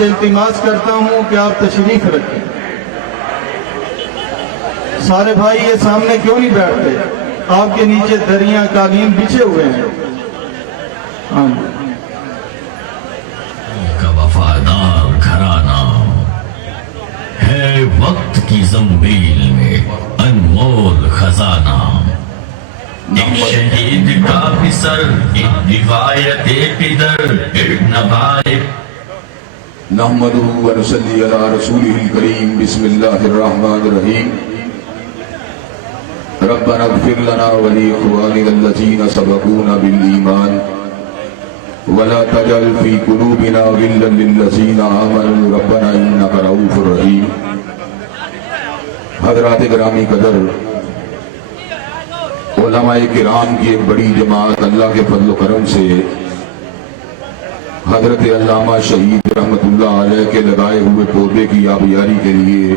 سے التماس کرتا ہوں کہ آپ تشریف رکھیں۔ سارے بھائی یہ سامنے کیوں نہیں بیٹھتے؟ آپ کے نیچے دریاں قالین بچھے ہوئے ہیں۔ کا وفادار گھرانہ ہے وقت کی زنبیل میں انمول خزانہ، ایک شہید کا بھی سر، ایک روایت پدر، ایک نوائب۔ نحمدہ ونصلی علی رسولہ الکریم، بسم اللہ الرحمن الرحیم۔ ربنا اغفر لنا ولإخواننا الذين سبقونا بالإيمان ولا تجعل في قلوبنا غلا للذين آمنوا ربنا إنك رؤوف رحيم۔ حضرات گرامی قدر، علماء کرام کی ایک بڑی جماعت اللہ کے فضل و کرم سے حضرت علامہ شہید رحمت اللہ علیہ کے لگائے ہوئے پودے کی آبیاری کے لیے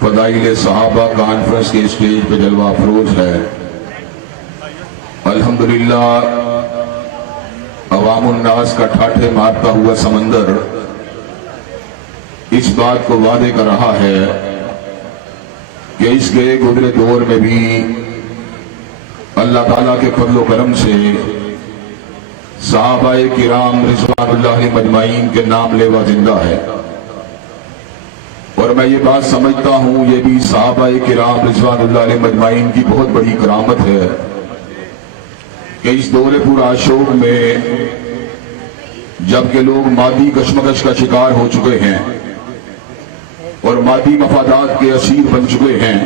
فضائل صحابہ کانفرنس کے اسٹیج پہ جلوہ افروز ہے۔ الحمدللہ عوام الناس کا ٹھاٹھے مارتا ہوا سمندر اس بات کو وعدے کر رہا ہے کہ اس گئے گزرے دور میں بھی اللہ تعالیٰ کے فضل و کرم سے صحابہ کرام رضوان اللہ علیہ مجمعین کے نام لیوا زندہ ہے، اور میں یہ بات سمجھتا ہوں یہ بھی صحابہ کرام رضوان اللہ علیہ مجمعین کی بہت بڑی کرامت ہے کہ اس دور پورا شوق میں جبکہ لوگ مادی کشمکش کا شکار ہو چکے ہیں اور مادی مفادات کے اسیر بن چکے ہیں،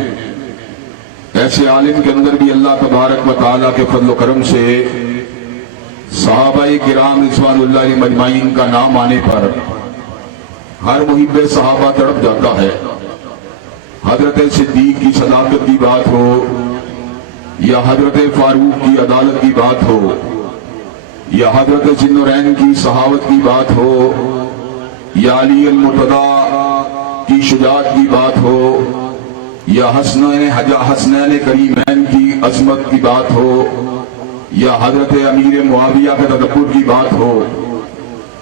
ایسے عالم کے اندر بھی اللہ تبارک و تعالیٰ کے فضل و کرم سے صحابہ کرام رضوان اللہ علیہ مجمعین کا نام آنے پر ہر محب صحابہ تڑپ جاتا ہے۔ حضرت صدیق کی صداقت کی بات ہو یا حضرت فاروق کی عدالت کی بات ہو یا حضرت ذی النورین کی صحاوت کی بات ہو یا علی المرتضیٰ کی شجاعت کی بات ہو یا حسنین کریمین کی عظمت کی بات ہو یا حضرت امیر معاویہ کے تدبر کی بات ہو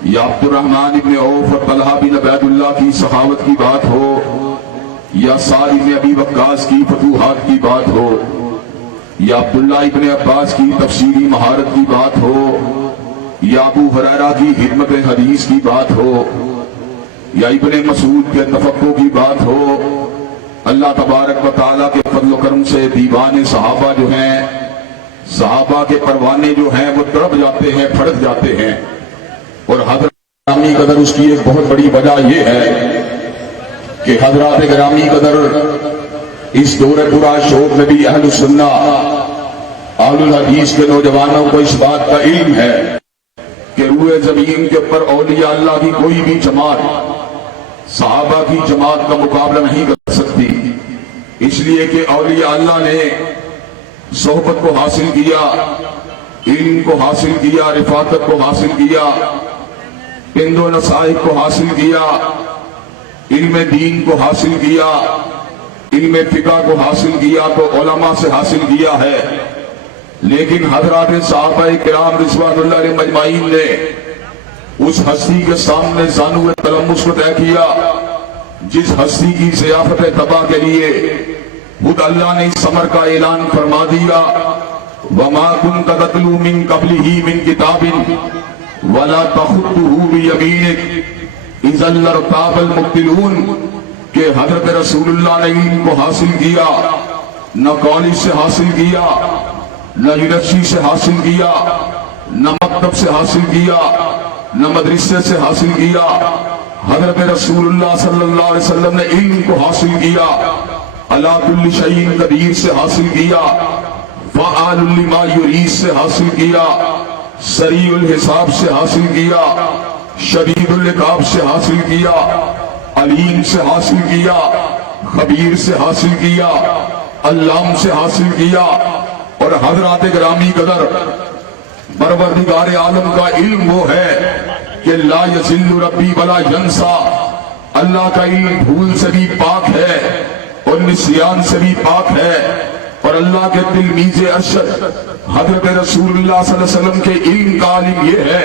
یا عبد الرحمن ابن عوف اور طلحہ بن عبید اللہ کی سخاوت کی بات ہو یا سعد ابن ابی وقاص کی فتوحات کی بات ہو یا عبداللہ ابن عباس کی تفسیری مہارت کی بات ہو یا ابو ہریرہ کی خدمت حدیث کی بات ہو یا ابن مسعود کے تفقہ کی بات ہو، اللہ تبارک و تعالیٰ کے فضل و کرم سے دیوان صحابہ جو ہیں، صحابہ کے پروانے جو ہیں وہ تڑپ جاتے ہیں، پھڑک جاتے ہیں، اور حضرت گرامی قدر اس کی ایک بہت بڑی وجہ یہ ہے کہ حضرات گرامی قدر اس دور پورا شوق میں بھی اہل سنہ اہل الحدیث کے نوجوانوں کو اس بات کا علم ہے کہ روئے زمین کے اوپر اولیاء اللہ کی کوئی بھی جماعت صحابہ کی جماعت کا مقابلہ نہیں کر سکتی، اس لیے کہ اولیاء اللہ نے صحبت کو حاصل کیا، علم کو حاصل کیا، رفاقت کو حاصل کیا، پند و نصائح کو حاصل کیا، علم دین کو حاصل کیا، علم فقہ کو حاصل کیا تو علماء سے حاصل کیا ہے، لیکن حضرات صحابہ کرام رضوان اللہ علیہ مجمعین نے اس ہستی کے سامنے زانو تلمس کو طے کیا جس ہستی کی ضیافت تباہ کے لیے خود اللہ نے اس ثمر کا اعلان فرما دیا، وَمَا كُنْتَ تَتْلُو مِن قَبْلِهِ مِن كِتَابٍ وَلَا تَخُطُّهُ بِيَمِينِكَ إِذًا لَارْتَابَ الْمُبْطِلُونَ، کہ حضرت رسول اللہ نے علم کو حاصل کیا، نہ کالج سے حاصل کیا، نہ یونیورسٹی سے حاصل کیا، نہ مکتب سے حاصل کیا، نہ مدرسے سے حاصل کیا، حضرت رسول اللہ صلی اللہ علیہ وسلم نے علم کو حاصل کیا، عَلَىٰ كُلِّ شَيْءٍ قدیر سے حاصل کیا، فَعَالٌ لِمَا يُرِيدُ سے حاصل کیا، سریع الحساب سے حاصل کیا، شدید العقاب سے حاصل کیا، علیم سے حاصل کیا، خبیر سے حاصل کیا، علام سے حاصل کیا، اور حضرات گرامی قدر پروردگار عالم کا علم وہ ہے کہ لا یضل ربی ولا ینسا، اللہ کا علم بھول سے بھی پاک ہے اور نسیان سے بھی پاک ہے، اور اللہ کے تلمیذ ارشد حضرت رسول اللہ صلی اللہ علیہ وسلم کے علم کا عالم یہ ہے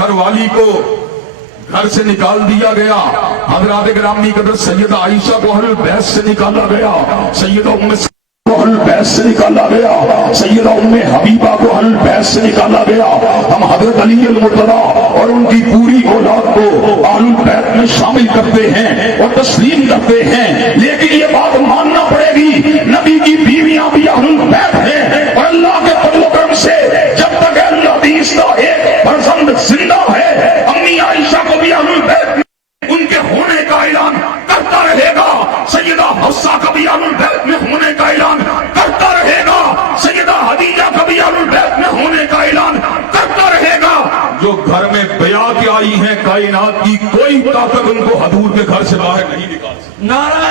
گھر والی کو گھر سے نکال دیا گیا. حضرات گرامی قدر سیدہ عائشہ کو اہل بیت سے نکالا گیا, سیدہ ام کو اہل بیت سے نکالا گیا, سیدہ ام حبیبہ کو اہل بیت سے نکالا گیا. ہم حضرت علی المرتضیٰ اور ان کی پوری اولاد کو اہل بیت میں شامل کرتے ہیں اور تسلیم کرتے ہیں, لیکن یہ بات ماننا پڑے گی نبی کی بیویاں بھی اہل بیت ہیں, اور اللہ کے فضل و کرم سے جب تک اہل حدیث کا ایک فرزند زندہ ہے, امی عائشہ کو بھی اہل بیت میں ان کے ہونے کا اعلان کرتا رہے گا, سیدہ حفصہ کا بھی اہل بیت میں ہونے کا اعلان کرتا رہے گا, سیدہ خدیجہ کا بھی اہل بیت میں ہونے کا اعلان کرتا رہے گا. جو گھر میں بیا کے آئی ہیں کائنات کی کوئی طاقت ان کو حضور کے گھر سے باہر نہیں نکال سکتی. نعرہ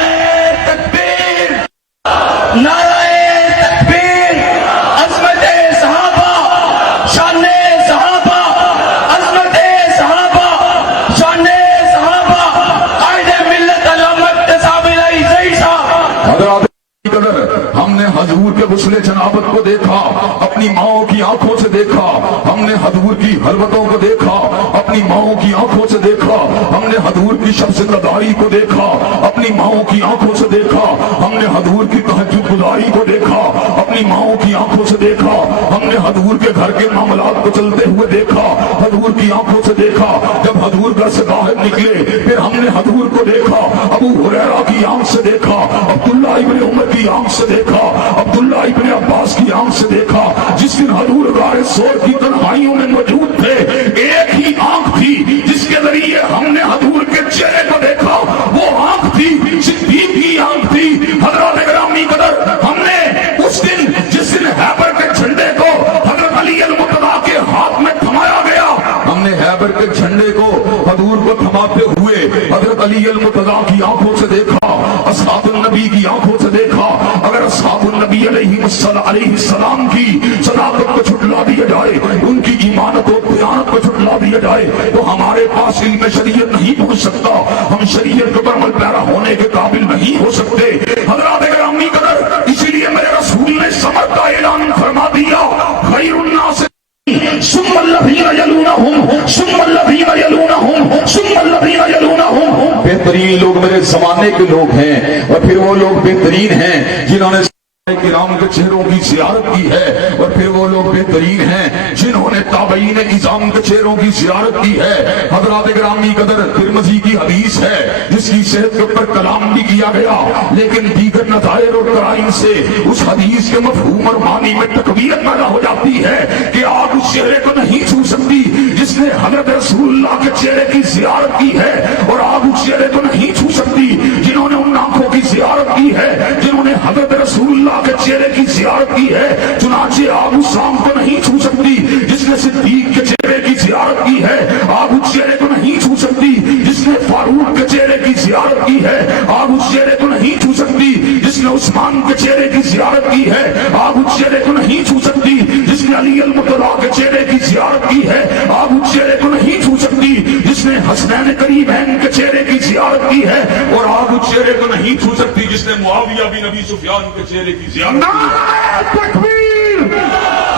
تکبیر, نعرہ تکبیر, عظمت صحابہ, شان صحابہ, عظمت صحابہ, شان صحابہ, قائد ملت علامت صابر عیسیٰ. حضرات ہم نے حضور کے غسل جنابت کو دیکھا, اپنی ماؤں کی آنکھوں سے دیکھا, ہم نے حضور کی حلوتوں کو دیکھا, اپنی ماؤں کی آنکھوں سے دیکھا, ہم نے حضور کی شب سے تدائی کو دیکھا, اپنی ماؤں کی آنکھوں سے دیکھا, ہم نے حضور کی تہجد گزاری کو دیکھا, اپنی ماؤں کی آنکھوں سے دیکھا, ہم نے حضور کے گھر کے معاملات کو چلتے ہوئے دیکھا, حضور کی آنکھوں سے دیکھا. جب حضور گھر سے باہر نکلے پھر ہم نے حضور کو دیکھا, ابو ہریرہ کی آنکھ سے دیکھا, عبداللہ ابن عمر کی آنکھ سے دیکھا, عبداللہ ابن عباس کی آنکھ سے دیکھا. جس دن حضور غار ثور کی تنہائیوں میں موجود تھے, ایک ہی آنکھ تھی جس کے ذریعے ہم نے حضور کے چہرے کو دیکھا, وہ آنکھ تھی صدیق کی آنکھ تھی. حضرات گرامی قدر ہم نے اس دن جس دن خیبر کے جھنڈے کو حضرت علی المرتضیٰ کے ہاتھ میں تھمایا گیا, ہم نے خیبر کے جھنڈے کو حضور کو تھماتے ہوئے حضرت علی المرتضیٰ کی آنکھوں سے دیکھا, اصحاب النبی کی آنکھوں سے دیکھا. اگر اصحاب النبی علیہ السلام کی صداقت کو چھٹلا دیا جائے, ان کی ایمانت و دیانت کو چھٹلا دیا جائے, تو ہمارے پاس علم شریعت نہیں پہنچ سکتا, ہم شریعت کے عمل پیرا ہونے کے قابل نہیں ہو سکتے. حضرات گرامی قدر اسی لیے میرے رسول نے صبر کا اعلان فرما دیا, خیر الناس ثم الذین یلونہم ثم الذین یلونہم ثم الذین یلونہم. بہترین لوگ میرے زمانے کے لوگ ہیں, اور پھر وہ لوگ بہترین ہیں جنہوں نے کرام کے چہروں کی زیارت کی ہے, اور پھر وہ لوگ بہترین ہیں جنہوں نے تابعین اعظام کے چہروں کی زیارت کی ہے. حضرات گرامی قدر ترمذی کی حدیث ہے جس کی صحت کے اوپر کلام بھی کیا گیا, لیکن دیگر نظائر اور قرائن سے اس حدیث کے مفہوم اور معنی میں تقویت پیدا ہو جاتی ہے کہ آپ اس چہرے کو نہیں چھو سکتی جس نے حضرت رسول اللہ کے چہرے کی زیارت کی ہے, اور آپ اس چہرے کو نہیں چھو سکتی جنہوں نے ان آنکھوں کی زیارت کی ہے جنہوں نے حضرت رسول اللہ کے چہرے کی زیارت کی ہے. چنانچہ آپ اس شام کو نہیں چھو سکتی جس نے صدیق کے چہرے کی زیارت کی ہے, آپ اس چہرے کو نہیں چھو سکتی جس نے فاروق کے چہرے کی زیارت کی ہے, آپ اس چہرے کو نہیں چھو سکتی جس نے عثمان کے چہرے کی زیارت کی ہے, آپ اس چہرے کو نہیں چھو سکتی جس نے علی المرتضیٰ کے چہرے کی زیارت کی ہے, آپ اس چہرے کو نہیں چھو سکتی جس نے حسنین کریمین کے چہرے کی زیارت کی ہے, اور آپ اس چہرے کو نہیں چھو سکتی جس نے معاویہ بن ابی سفیان کے چہرے کی زیارت. نعرہ تکبیر,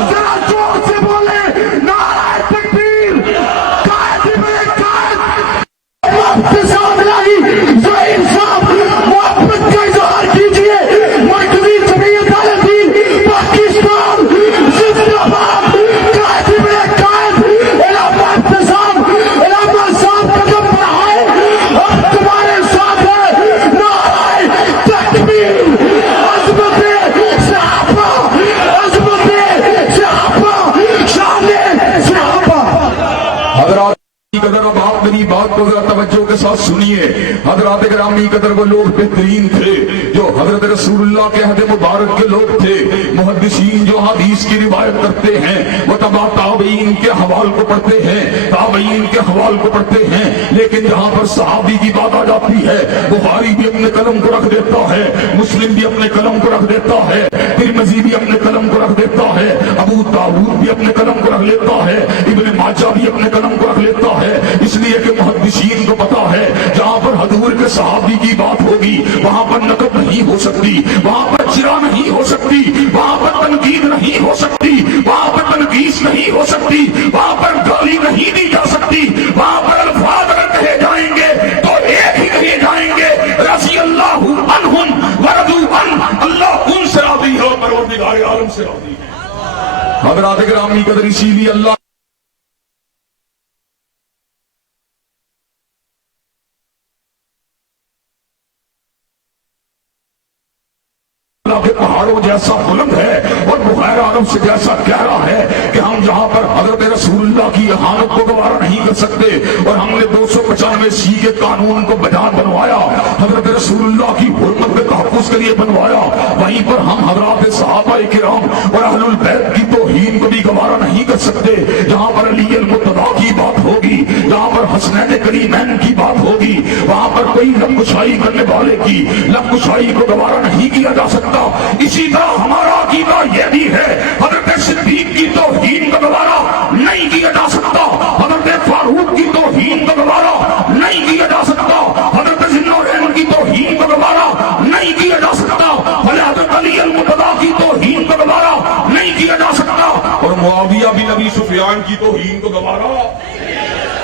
ذرا زور سے بولے, نعرہ تکبیر. قائد میں قائد احتساب لائی ظاہر صاحب محبت کا اظہار کیجئے. مرکزی جمعیت عالمین پاکستان زندہ باد. قائد میں قائد علامہ احتساب, علامہ صاحب قدم بڑھائے, ہم تمہارے ساتھ ہیں. نعرہ تکبیر, عظمت صحابہ, عظمت صحابہ, شان صحابہ. حضرات قدر اب آپ میری بات کو ذرا توجہ کے ساتھ سنیے. حضرات گرامی قدر وہ لوگ بہترین تھے جو حضرت رسول اللہ کے عہد مبارک کے لوگ تھے. محدثین جو حدیث کی روایت کرتے ہیں وہ تبع تابعین کے حوال کو پڑھتے ہیں, تابعین کے حوال کو پڑھتے ہیں, لیکن جہاں پر صحابی کی بات آ جاتی ہے بخاری بھی اپنے قلم کو رکھ دیتا ہے, مسلم بھی اپنے قلم کو رکھ دیتا ہے, ترمذی بھی اپنے قلم کو رکھ دیتا ہے, ابو داؤد بھی اپنے قلم کو رکھ لیتا ہے, ابن ماجہ بھی اپنے قلم کو رکھ لیتا ہے. اس لیے کہ محدثین کو پتا ہے جہاں پر حضور کے صحابی کی بات ہوگی وہاں پر نقد نہیں ہو سکتی, وہاں پر چرا نہیں ہو سکتی, وہاں پر تنقید نہیں ہو سکتی, وہاں پر تنقید نہیں ہو سکتی، وہاں پر گالی نہیں دی جا سکتی، وہاں پر الفاظ اگر کہے جائیں گے تو ایک ہی کہے جائیں گے، رضی اللہ عنہم ورضوا عنہ، اللہ ان سے راضی ہے اور پروردگار عالم سے راضی ہے۔ حضرات گرامی قدر، اسی لیے اللہ کے پہاڑوں جیسا بلند ہے اور بخیر عالم سے جیسا گہرا ہے کہ ہم جہاں پر حضرت رسول اللہ کی اہانت کو گوارا نہیں کر سکتے اور ہم نے 295 کے قانون کو بنوایا، حضرت رسول اللہ کی حرمت کے تحفظ کے لیے بنوایا، وہیں پر ہم حضرات صحابہ کرام اور اہل البیت کی توہین کو بھی گوارا نہیں کر سکتے۔ جہاں پر علی المرتضیٰ کی بات ہوگی، جہاں پر حسنین کریمین کی بات ہوگی، وہاں پر کوئی لب کشائی کرنے والے کی لب کشائی کو گوارا نہیں کیا جا سکتا۔ اسی طرح ہمارا عقیدہ یہ بھی ہے، حضرت صدیق کی توہین کو گوارا نہیں کیا جا سکتا، حضرت فاروق کی توہین کو گوارا نہیں کیا جا سکتا، حضرت ذوالنورین کی توہین کو گوارا نہیں کیا جا سکتا، حضرت علی المرتضیٰ کی توہین کو گوارا نہیں کیا جا سکتا، اور معاویہ بن ابی سفیان کی توہین کو گوارا۔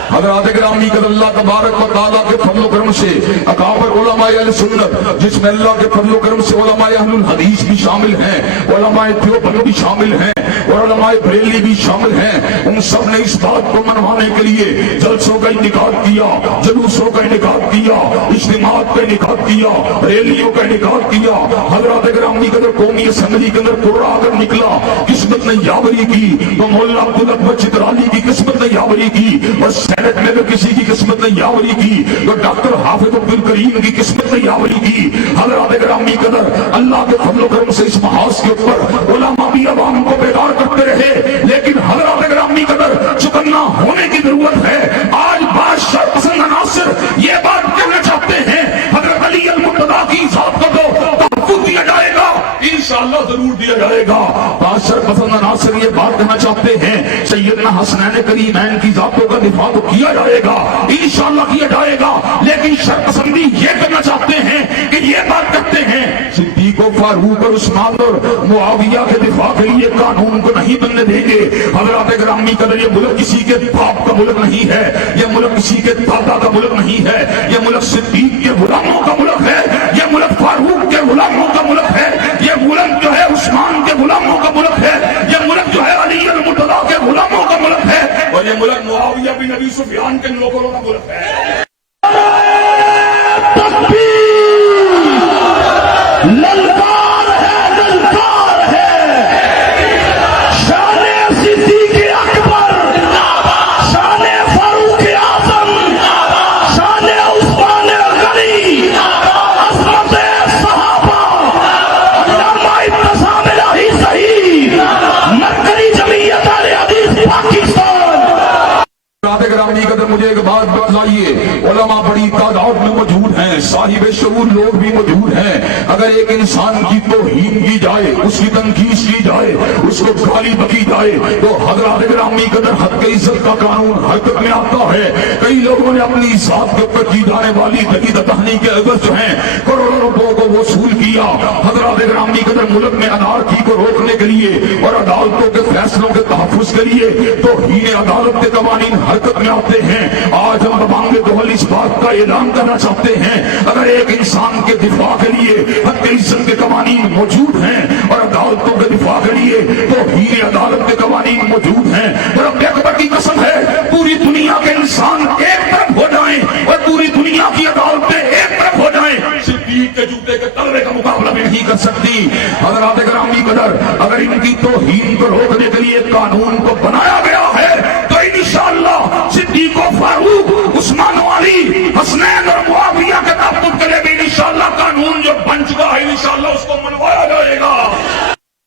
حضرات گرامی قدر، اللہ تبارک و تعالیٰ کے فضل و کرم سے اکابر علماء اہل سنت، جس میں اللہ کے فضل و کرم سے علماء اہل الحدیث بھی شامل ہیں، علماء دیوبند بھی شامل ہیں اور علماء بریلی بھی شامل ہیں، ان سب نے اس بات کو منوانے کے لیے جلسوں کا انعقاد کیا، جلوسوں کا انعقاد کیا، اجتماعات کا انعقاد کیا، ریلیوں کا انعقاد کیا۔ حضرات گرامی قدر، قومی اسمبلی کے اندر قرآن اگر نکلا، قسمت نے یاوری کی تو مولانا عبدالاکبر چترالی کی قسمت نے یاوری کی، اور سینٹ میں اگر کسی کی قسمت نے یاوری کی تو ڈاکٹر حافظ عبدالکریم کی قسمت نے یاوری کی۔ حضرات گرامی قدر، اللہ کے فضل و کرم سے اس محاذ کے اوپر علماء بھی عوام کو بیدار کرتے رہے، لیکن حضرات گرامی قدر چکنا ہونے کی ضرورت ہے۔ آج بادشاہ پسند عناصر یہ بات کہنا چاہتے ہیں، حضرت علی المرتضیٰ کی ذات کو تو تحفظ دیا جائے گا، انشاءاللہ ضرور دیا جائے گا۔ بادشاہ پسند عناصر یہ بات کہنا چاہتے ہیں، سیدنا حسنین کریمین کی ذاتوں کا دفاع تو کیا جائے گا، انشاءاللہ کیا جائے گا، لیکن شر پسندی یہ کرنا چاہتے ہیں کہ یہ بات کرتے ہیں صدیق و فاروق اور عثمان اور معاویہ کے دفاع کے لیے قانون کو نہیں بننے دیں گے۔ حضرات گرامی قدر، یہ ملک کسی کے باپ کا ملک نہیں ہے، یہ ملک کسی کے دادا کا ملک نہیں ہے، یہ ملک صدیق کے غلاموں کا ملک ہے، یہ ملک فاروق کے غلاموں کا ملک ہے، یہ ملک جو ہے عثمان کے غلاموں کا ملک ہے، یہ ملک جو ہے علی المرتضیٰ کے غلاموں کا ملک ہے، اور یہ ملک معاویہ بن ابی سفیان کے نوکروں کا ملک ہے۔ للکار ہے، للکار ہے، شان صدیق اکبر، شان فاروق اعظم، شان عثمان غنی، عظمت صحابہ، علامہ ابتسام الہی صحیح، مرکزی جمعیت اہل حدیث پاکستان۔ گرامی قدر، مجھے ایک بات بتلائیے، علماء بڑی تعداد میں موجود ہیں، صاحب شعور لوگ بھی موجود ہیں، اگر ایک انسان کی توہین کی جائے، اس کی تنقید کی جائے، اس کو گالی بکی جائے تو حضرات گرامی قدر حد کے عزت کا قانون حرکت میں آتا ہے۔ کئی لوگوں نے اپنی ذات کے اوپر کی جانے والی دہی کے عوض جو ہیں کروڑوں روپوں کو وصول کیا۔ حضرات گرامی قدر، ملک میں انارکی کو روکنے کے لیے اور عدالتوں کے فیصلوں کے تحفظ کے لیے توہین عدالت کے قوانین حرکت میں آتے ہیں۔ آج ہم بانگ دہل اس بات کا اعلان کرنا چاہتے ہیں، اگر ایک انسان کے دفاع کے لیے حد کے عزت کے قوانین موجود ہیں اور عدالتوں کے دفاع کے لیے توہین عدالت کے قوانین موجود ہیں، تو رب اکبر کی قسم ہے پوری دنیا کے انسان ایک طرف ہو جائیں اور پوری دنیا کی عدالتیں ایک طرف ہو جائیں، صدیق کے جوتے کے تلوے کا مقابلہ بھی نہیں کر سکتی۔ حضرات گرامی قدر، اگر ان کی توہین کو روکنے کے لیے قانون کو بنایا گیا ہے تو انشاءاللہ صدیق و فاروق، عثمان و علی، حسنین اور معاویہ کے تحفظ کے لیے بھی انشاءاللہ قانون جو بن چکا ہے انشاءاللہ اس کو منوایا جائے گا۔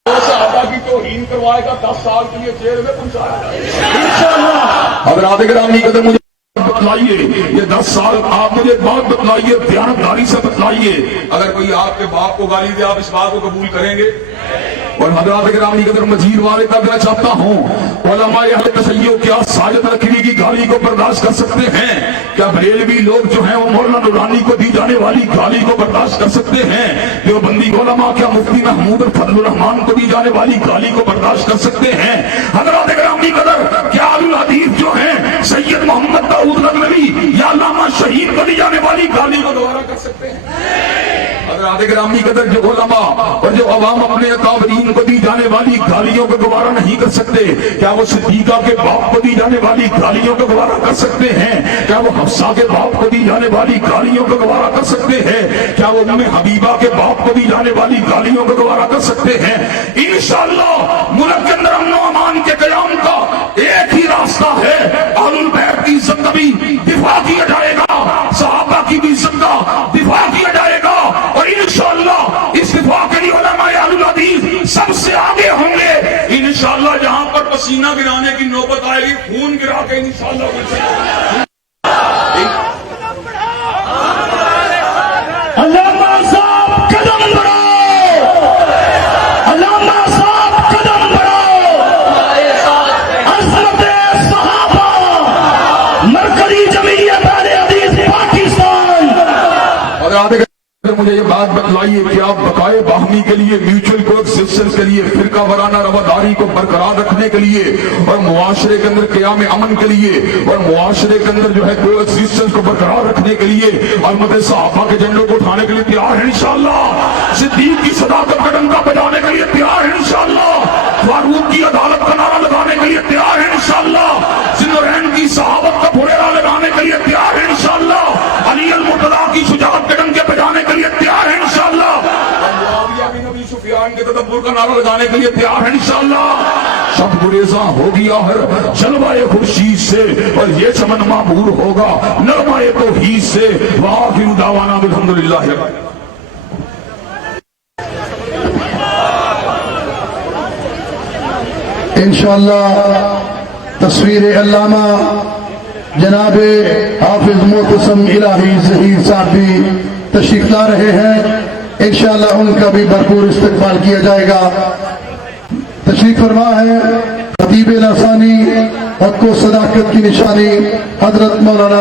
صحابہ کی توہین کروائے گا، 10 سال کے لیے جیل میں پہنچایا جائے گا انشاءاللہ۔ حضرات گرامی قدر، مجھے بتلائیے، یہ 10 سال آپ مجھے بات بتلائیے، دیانتداری سے بتلائیے، اگر کوئی آپ کے باپ کو گالی دے آپ اس بات کو قبول کریں گے؟ اور حضرات گرامی قدر مزید والے کرنا چاہتا ہوں، علماء اہل تشیع کیا ساجد نقوی کی گالی کو برداشت کر سکتے ہیں؟ کیا بریلوی لوگ جو ہیں وہ مولانا نورانی کو دی جانے والی گالی کو برداشت کر سکتے ہیں؟ دیوبندی علماء کیا مفتی محمود فضل الرحمان کو دی جانے والی گالی کو برداشت کر سکتے ہیں؟ حضرات گرامی قدر کیا اہل الحدیث جو ہیں سید محمد داؤد غزنوی یا علامہ شہید کو دی جانے والی گالی کو دوبارہ کر سکتے ہیں؟ حضرات گرامی قدر جو علماء اور جو عوام اپنے اکابرین کو دی جانے والی گالیوں کو گوارا نہیں کر سکتے، کیا وہ صدیقہ کے باپ کو دی جانے والی گالیوں کو گوارا کر سکتے ہیں؟ کیا وہ حفصہ کے باپ کو دی جانے والی گالیوں کو گوارا کر سکتے ہیں؟ کیا وہ ام حبیبہ کے باپ کو دی جانے والی گالیوں کو گوارا کر سکتے ہیں؟ انشاءاللہ ملک کے اندر امن و امان کے قیام کا ایک ہی راستہ ہے، اہل البیت کی عزت کا بھی دفاع کیا جائے گا، صحابہ کی بھی عزت کا دفاع کیا جائے گا، اور انشاءاللہ اس دفاع کے لیے علماء اہل الحدیث سب سے آگے ہوں گے۔ انشاءاللہ جہاں پر پسینہ گرانے کی نوبت آئے گی، خون گرا کے انشاءاللہ علامہ صاحب قدم بڑھاؤ، علامہ صاحب قدم بڑھاؤ، عظمت صحابہ، مرکزی جمعیت اہل حدیث پاکستان۔ مجھے یہ بات بتلائیے کہ آپ بقائے باہمی کے لیے، میوچل کو ایکسسٹنس کے لیے، فرقہ وارانہ رواداری کو برقرار رکھنے کے لیے، اور معاشرے کے اندر قیام امن کے لیے، اور معاشرے کے اندر جو ہے کو ایکسسٹنس کو برقرار رکھنے کے لیے علمت صحابہ کے جھنڈوں کو اٹھانے کے لیے تیار ہے انشاءاللہ، صدیق کی صداقت کا ڈنکا بجانے کے لیے تیار ہے انشاءاللہ، فاروق کی عدالت کا نعرہ لگانے کے لیے تیار ہے انشاءاللہ، ذوالنورین کی صحابت کا پھریرا لگانے کے لیے تیار ہے انشاءاللہ، علی المرتضیٰ کی شجاعت کے ڈنکے بجانے کے لیے تیار ہے انشاءاللہ، معاویہ بن ابی سفیان کے تدبر کا نعرہ لگانے کے لیے تیار ہے انشاءاللہ۔ شب گریزاں ہو گیا ہر جلوہ خورشید سے، اور یہ چمن معمور ہوگا نغمہ توحید سے، وآخر دعوانا الحمدللہ۔ انشاءاللہ تصویر علامہ جناب حافظ معتصم الہی ظہیر صاحب بھی تشریف لا رہے ہیں، انشاءاللہ ان کا بھی بھرپور استقبال کیا جائے گا۔ تشریف فرما ہے خطیب لسانی حق و صداقت کی نشانی حضرت مولانا